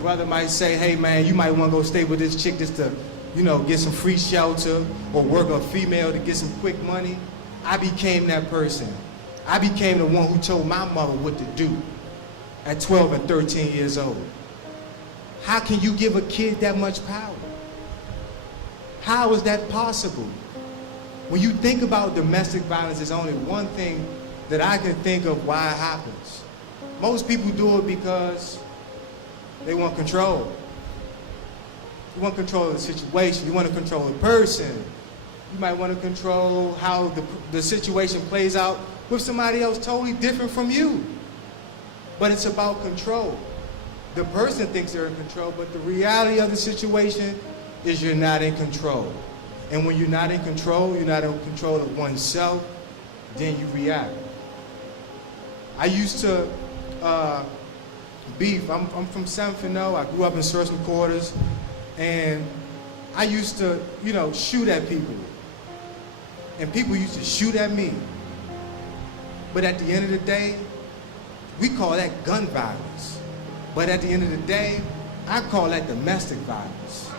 brother might say, hey man, you might want to go stay with this chick just to, you know, get some free shelter or work a female to get some quick money. I became that person. I became the one who told my mother what to do at 12 and 13 years old. How can you give a kid that much power? How is that possible? When you think about domestic violence, there's only one thing that I can think of why it happens. Most people do it because they want control. You want control of the situation. You want to control the person. You might want to control how the situation plays out with somebody else totally different from you. But it's about control. The person thinks they're in control, but the reality of the situation is you're not in control. And when you're not in control, you're not in control of oneself, then you react. I used to beef. I'm from San Fernando. I grew up in Surgeon Quarters. And I used to, you know, shoot at people. And people used to shoot at me. But at the end of the day, we call that gun violence. But at the end of the day, I call that domestic violence.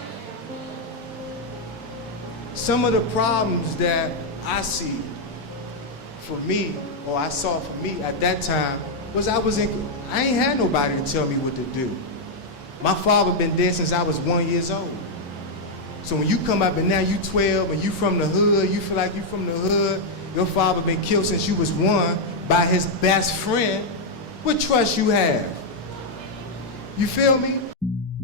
Some of the problems that I see for me, or I saw for me at that time, was I ain't had nobody to tell me what to do. My father been dead since I was 1 year old. So when you come up and now you 12 and you from the hood, you feel like you from the hood, your father been killed since you was 1 by his best friend, what trust you have? You feel me?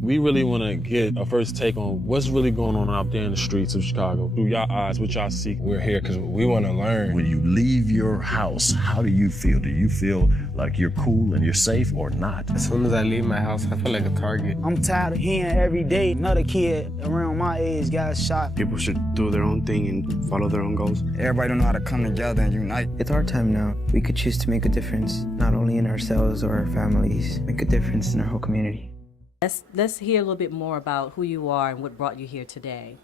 We really want to get a first take on what's really going on out there in the streets of Chicago. Through your eyes, what y'all see. We're here because we want to learn. When you leave your house, how do you feel? Do you feel like you're cool and you're safe or not? As soon as I leave my house, I feel like a target. I'm tired of hearing every day another kid around my age got shot. People should do their own thing and follow their own goals. Everybody don't know how to come together and unite. It's our time now. We could choose to make a difference, not only in ourselves or our families, make a difference in our whole community. Let's hear a little bit more about who you are and what brought you here today.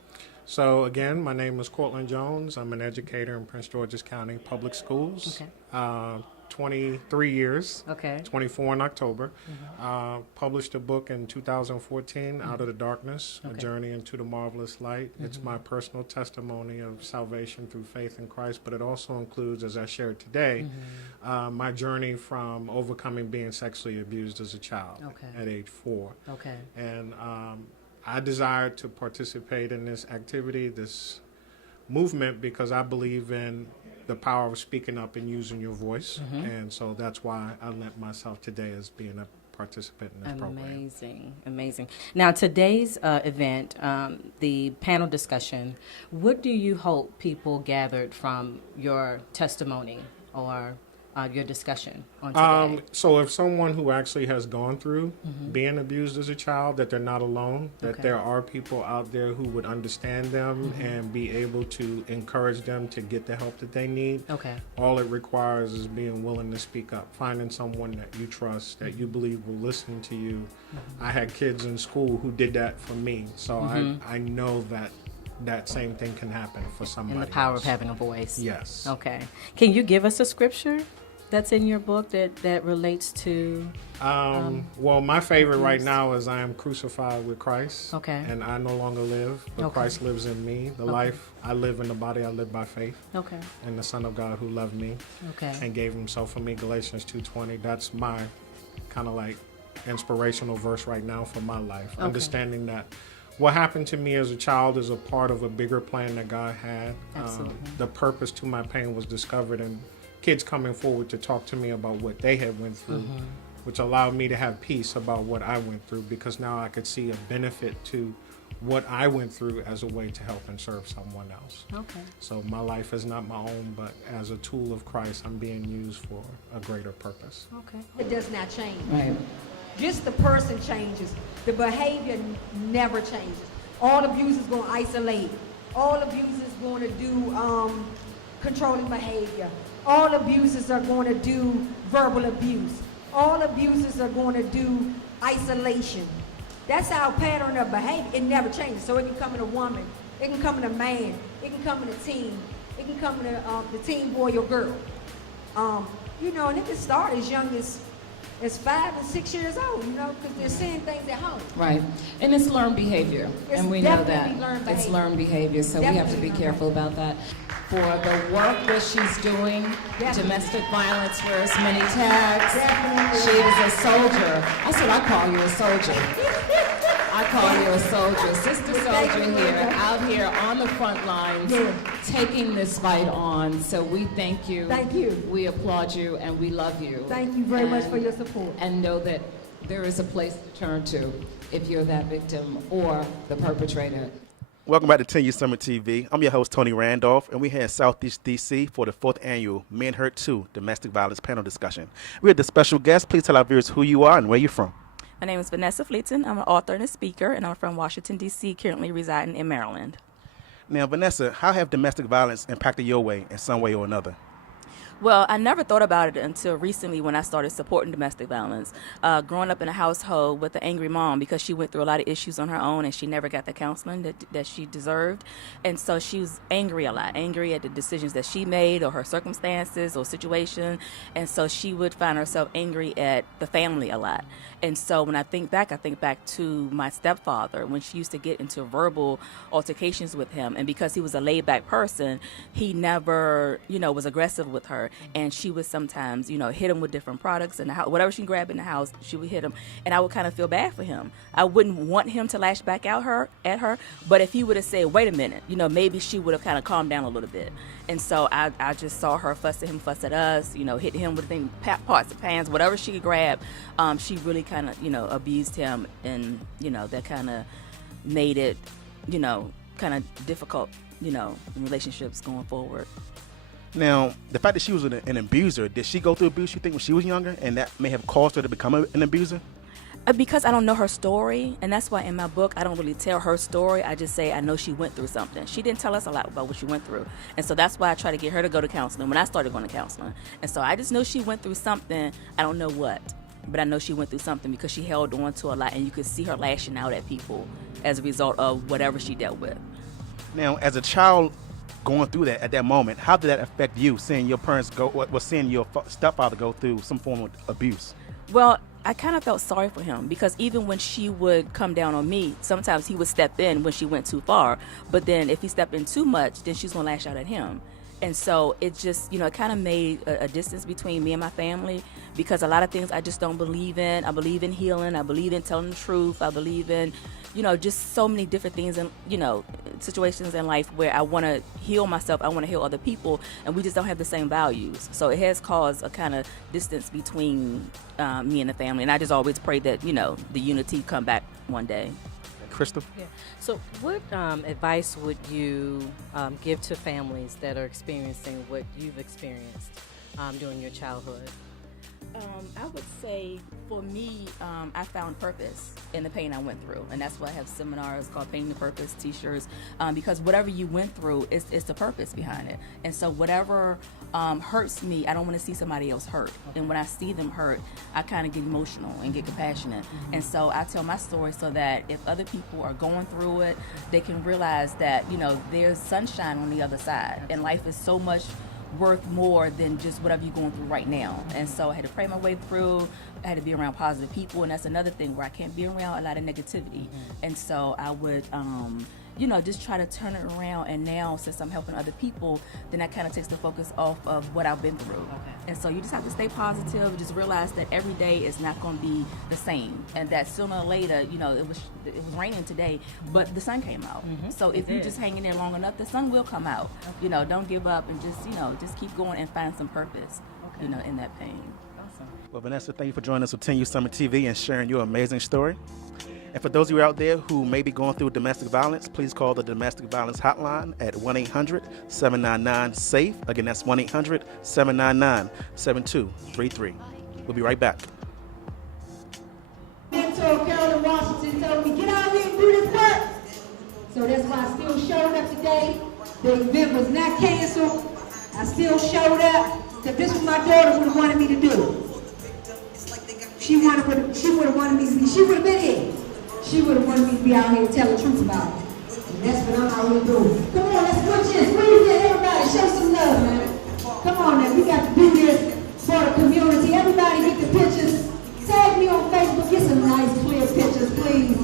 So again, my name is Cortland Jones. I'm an educator in Prince George's County Public Schools. Okay. 23 years. Okay. 24 in October. Published a book in 2014, Out of the Darkness, A Journey into the Marvelous Light. It's my personal testimony of salvation through faith in Christ, but it also includes, as I shared today, my journey from overcoming being sexually abused as a child at age 4. Okay. And I desired to participate in this activity, this movement, because I believe in the power of speaking up and using your voice. And so that's why I lent myself today as being a participant in this program. Amazing, amazing. Now today's event, the panel discussion, what do you hope people gathered from your testimony or your discussion on today? So if someone who actually has gone through being abused as a child, that they're not alone, that there are people out there who would understand them and be able to encourage them to get the help that they need. Okay. All it requires is being willing to speak up, finding someone that you trust, that you believe will listen to you. I had kids in school who did that for me, so I know that same thing can happen for somebody And the power else. of having a voice. Yes. Okay. Can you give us a scripture that's in your book that relates to? Well, my favorite right now is I am crucified with Christ. Okay. And I no longer live, but Christ lives in me. The life I live in the body, I live by faith. Okay. And the Son of God who loved me and gave himself for me, Galatians 2:20. That's my kind of like inspirational verse right now for my life. Understanding that what happened to me as a child is a part of a bigger plan that God had. Absolutely. The purpose to my pain was discovered in kids coming forward to talk to me about what they had went through, which allowed me to have peace about what I went through, because now I could see a benefit to what I went through as a way to help and serve someone else. Okay. So my life is not my own, but as a tool of Christ, I'm being used for a greater purpose. Okay. It does not change. Right. Just the person changes. The behavior never changes. All abuse is going to isolate. All abuse is going to do controlling behavior. All abuses are going to do verbal abuse. All abuses are going to do isolation. That's our pattern of behavior. It never changes. So it can come in a woman. It can come in a man. It can come in a teen. It can come in the teen boy or girl. You know, and it can start as young as 5 and 6 years old, you know, because they're seeing things at home. Right. And it's learned behavior. It's and we know that. definitely learned It's behavior. learned behavior, so we have to be careful about that. For the work that she's doing, domestic violence wears many tags. She is a soldier. I said, I call you a soldier. I call you a soldier. Sister Soldier here, out here on the front lines, taking this fight on. So we thank you. Thank you. We applaud you and we love you. Thank you very much for your support. And know that there is a place to turn to if you're that victim or the perpetrator. Welcome back to TeenYouthSummit-TV. I'm your host, Tony Randolph, and we're here in Southeast D.C. for the 4th annual Men Hurt 2 Domestic Violence Panel Discussion. We have the special guest. Please tell our viewers who you are and where you're from. My name is Vanessa Fleeton. I'm an author and a speaker, and I'm from Washington, D.C., currently residing in Maryland. Now, Vanessa, how have domestic violence impacted your way in some way or another? Well, I never thought about it until recently when I started supporting domestic violence. Growing up in a household with an angry mom because she went through a lot of issues on her own and she never got the counseling that she deserved. And so she was angry a lot, angry at the decisions that she made or her circumstances or situation. And so she would find herself angry at the family a lot. And so when I think back to my stepfather when she used to get into verbal altercations with him. And because he was a laid-back person, he never, was aggressive with her. And she would sometimes, hit him with different products in the house. Whatever she can grab in the house, she would hit him. And I would kind of feel bad for him. I wouldn't want him to lash back at her. But if he would have said, wait a minute, maybe she would have kind of calmed down a little bit. And so I just saw her fuss at him, fuss at us, hit him with things, pots and pans, whatever she could grab. She really kind of, abused him. And, that kind of made it, kind of difficult, in relationships going forward. Now, the fact that she was an abuser, did she go through abuse, you think, when she was younger, and that may have caused her to become an abuser? Because I don't know her story, and that's why in my book I don't really tell her story. I just say I know she went through something. She didn't tell us a lot about what she went through, and so that's why I try to get her to go to counseling when I started going to counseling. And so I just know she went through something. I don't know what, but I know she went through something because she held on to a lot, and you could see her lashing out at people as a result of whatever she dealt with. Now, as a child going through that at that moment, how did that affect you, seeing your parents seeing your stepfather go through some form of abuse? Well, I kind of felt sorry for him because even when she would come down on me, sometimes he would step in when she went too far. But then if he stepped in too much, then she's going to lash out at him. And so it just, it kind of made a distance between me and my family because a lot of things I just don't believe in. I believe in healing. I believe in telling the truth. I believe in, just so many different things and, situations in life where I want to heal myself. I want to heal other people. And we just don't have the same values. So it has caused a kind of distance between me and the family. And I just always pray that, the unity come back one day. Crystal? Yeah. So what advice would you give to families that are experiencing what you've experienced? during your childhood? I would say for me, I found purpose in the pain I went through, and that's why I have seminars called Painting the Purpose T-shirts, because whatever you went through, it's the purpose behind it. And so whatever hurts me, I don't want to see somebody else hurt. And when I see them hurt, I kind of get emotional and get compassionate. And so I tell my story so that if other people are going through it, they can realize that, there's sunshine on the other side, and life is so much worth more than just whatever you're going through right now. And so I had to pray my way through. I had to be around positive people, and that's another thing where I can't be around a lot of negativity. And so I would just try to turn it around. And now, since I'm helping other people, then that kind of takes the focus off of what I've been through. And so you just have to stay positive, just realize that every day is not going to be the same, and that sooner or later, it was raining today, but the sun came out. So if you just hang in there long enough, the sun will come out. Don't give up, and just keep going and find some purpose, in that pain. Awesome. Well, Vanessa, thank you for joining us with TeenYouthSummit-TV and sharing your amazing story. And for those of you out there who may be going through domestic violence, please call the domestic violence hotline at 1-800-799-SAFE. Again, that's 1-800-799-7233. We'll be right back. Mentor Carolyn Washington told me, get out here and do this work. So that's why I still showed up today. The event was not canceled. I still showed up because this was my daughter would have wanted me to do. She would have wanted me to be, she would have been here. She would have wanted me to be out here and tell the truth about it. And that's what I'm out here doing. Come on, let's put this. Squeeze it, everybody. Show some love, man. Come on now, we got to do this for the community. Everybody get the pictures. Tag me on Facebook. Get some nice, clear pictures, please.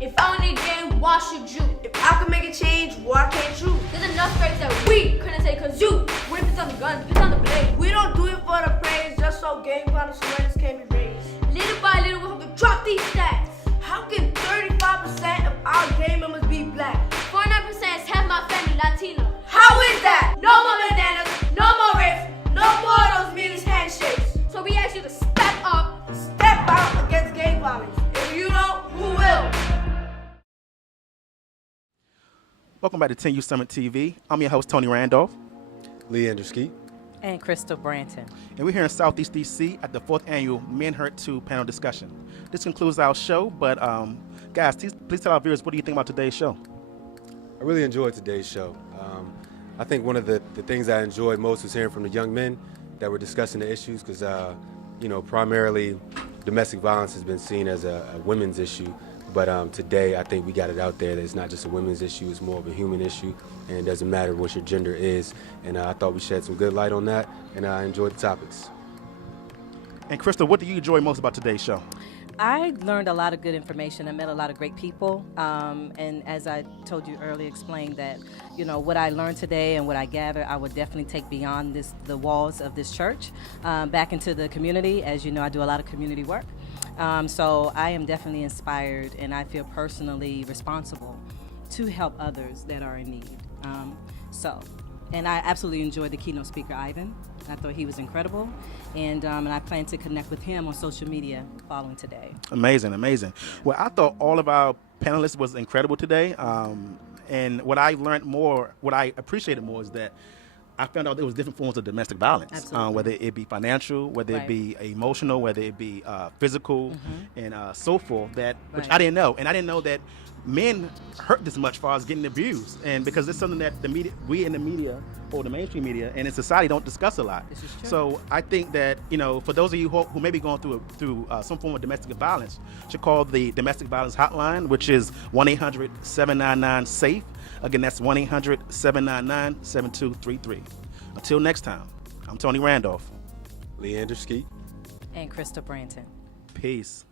If I only game, why should you? If I could make a change, why can't you? There's enough strikes that we couldn't take cause you. What if it's on the guns, it's on the blade? We don't do it for the praise, just so gang violence awareness can be raised. Little by little, we have to drop these stats. How can 35% of our gang members be black? 49% is half my family Latino. How is that? No more bandanas, no more rapes, no more of those meanest handshakes. So we ask you to step up, step out against gang violence. If you don't, who will? Welcome back to TeenYouthSummit-TV. I'm your host, Tony Randolph. Leander C. And Crystal Branton. And we're here in Southeast DC at the 4th annual Men Hurt 2 panel discussion. This concludes our show, but guys, please tell our viewers, what do you think about today's show? I really enjoyed today's show. I think one of the things I enjoyed most was hearing from the young men that were discussing the issues, because primarily domestic violence has been seen as a women's issue. But today, I think we got it out there that it's not just a women's issue, it's more of a human issue, and it doesn't matter what your gender is. And I thought we shed some good light on that, and I enjoyed the topics. And Crystal, what do you enjoy most about today's show? I learned a lot of good information. I met a lot of great people. And as I told you earlier, explained that, what I learned today and what I gathered, I would definitely take beyond the walls of this church, back into the community. As you know, I do a lot of community work. So I am definitely inspired, and I feel personally responsible to help others that are in need. And I absolutely enjoyed the keynote speaker, Ivan. I thought he was incredible, and I plan to connect with him on social media following today. Amazing, amazing. Well, I thought all of our panelists was incredible today, and what I learned more, what I appreciated more is that I found out there was different forms of domestic violence, whether it be financial, whether it be emotional, whether it be physical, and so forth, which I didn't know. And I didn't know that men hurt this much as far as getting abused, and because it's something that the media, we in the media, or the mainstream media and in society, don't discuss a lot. This is true. So I think that, for those of you who may be going through some form of domestic violence, should call the domestic violence hotline, which is 1-800-799-SAFE. Again, that's 1-800-799-7233. Until next time, I'm Tony Randolph. Leander C. And Crystal Branton. Peace.